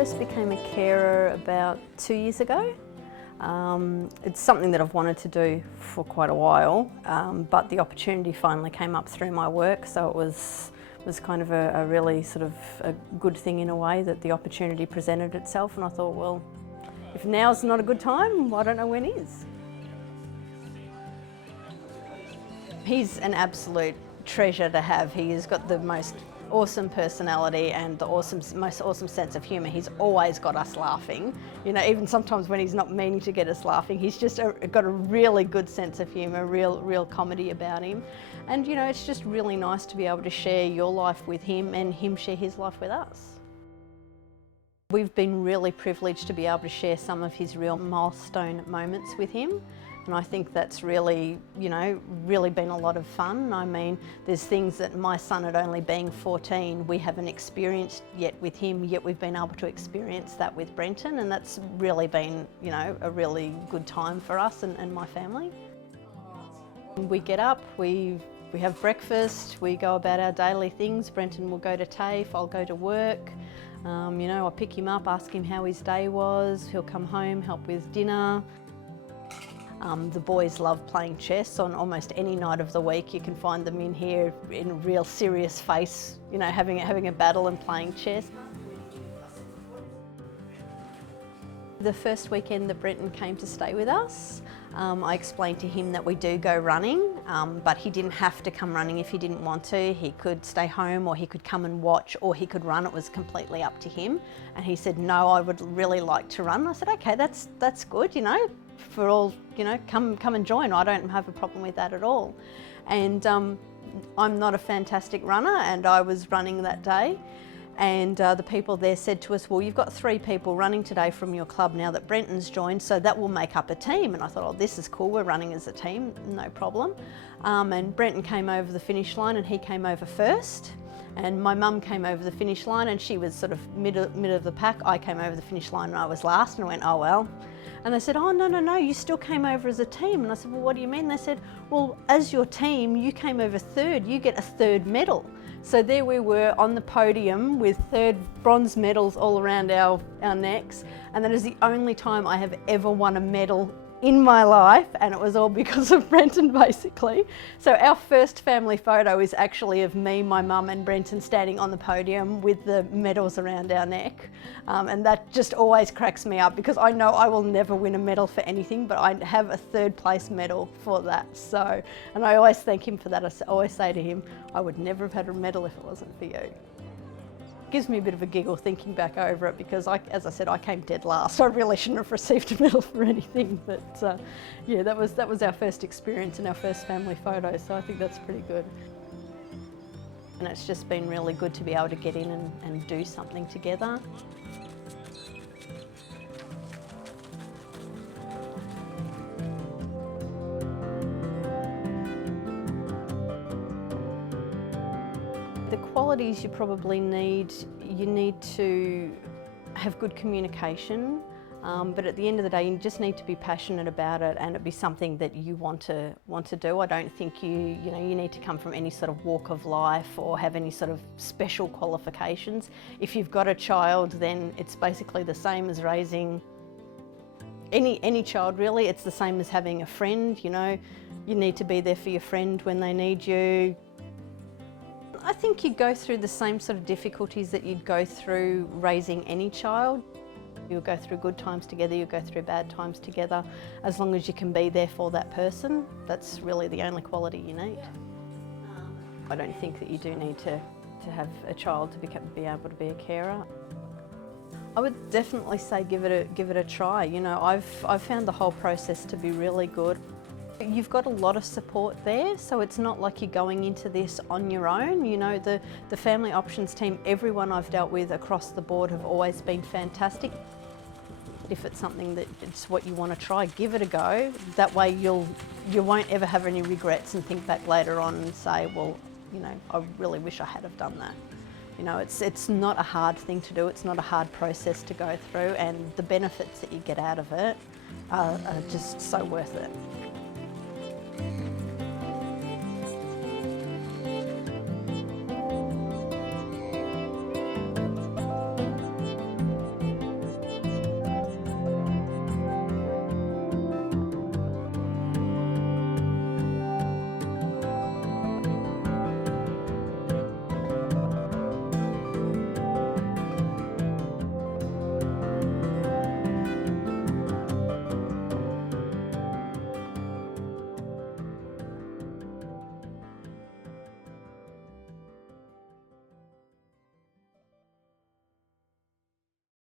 first became a carer about 2 years ago. It's something that I've wanted to do for quite a while, but the opportunity finally came up through my work, so it was kind of a really sort of a good thing in a way that the opportunity presented itself, and I thought, well, if now's not a good time, I don't know when is. He's an absolute treasure to have. He has got the most awesome personality and the most awesome sense of humour. He's always got us laughing. You know, even sometimes when he's not meaning to get us laughing, he's just got a really good sense of humour, real comedy about him. And you know, it's just really nice to be able to share your life with him and him share his life with us. We've been really privileged to be able to share some of his real milestone moments with him. And I think that's really, really been a lot of fun. I mean, there's things that my son, at only being 14, we haven't experienced yet with him, yet we've been able to experience that with Brenton, and that's really been, a really good time for us and my family. We get up, we have breakfast, we go about our daily things. Brenton will go to TAFE, I'll go to work. I'll pick him up, ask him how his day was. He'll come home, help with dinner. The boys love playing chess. On almost any night of the week you can find them in here in a real serious face, having a battle and playing chess. The first weekend that Brenton came to stay with us, I explained to him that we do go running, but he didn't have to come running if he didn't want to. He could stay home, or he could come and watch, or he could run. It was completely up to him. And he said, no, I would really like to run. I said, okay, that's good, for all, come and join. I don't have a problem with that at all. And I'm not a fantastic runner, and I was running that day. And the people there said to us, well, you've got 3 people running today from your club now that Brenton's joined, so that will make up a team. And I thought, oh, this is cool, we're running as a team, no problem. And Brenton came over the finish line, and he came over first. And my mum came over the finish line, and she was sort of mid of the pack. I came over the finish line and I was last, and I went, oh well. And they said, oh, no, you still came over as a team. And I said, well, what do you mean? They said, well, as your team, you came over third, you get a 3rd medal. So there we were on the podium with 3rd bronze medals all around our necks. And that is the only time I have ever won a medal in my life, and it was all because of Brenton, basically. So our first family photo is actually of me, my mum and Brenton standing on the podium with the medals around our neck. And that just always cracks me up, because I know I will never win a medal for anything, but I have a 3rd place medal for that. So, and I always thank him for that. I always say to him, I would never have had a medal if it wasn't for you. It gives me a bit of a giggle thinking back over it, because as I said, I came dead last. I really shouldn't have received a medal for anything, but yeah, that was our first experience and our first family photo, so I think that's pretty good. And it's just been really good to be able to get in and do something together. The qualities you probably need, you need to have good communication, but at the end of the day you just need to be passionate about it, and it be something that you want to do. I don't think you need to come from any sort of walk of life or have any sort of special qualifications. If you've got a child, then it's basically the same as raising any child, really. It's the same as having a friend. You need to be there for your friend when they need you. I think you go through the same sort of difficulties that you'd go through raising any child. You'll go through good times together, you'll go through bad times together. As long as you can be there for that person, that's really the only quality you need. I don't think that you do need to have a child to be able to be a carer. I would definitely say give it a try. I've found the whole process to be really good. You've got a lot of support there, so it's not like you're going into this on your own. The Family Options team, everyone I've dealt with across the board have always been fantastic. If it's something that it's what you want to try, give it a go. That way you won't ever have any regrets and think back later on and say, well, I really wish I had have done that. It's not a hard thing to do, it's not a hard process to go through, and the benefits that you get out of it are just so worth it.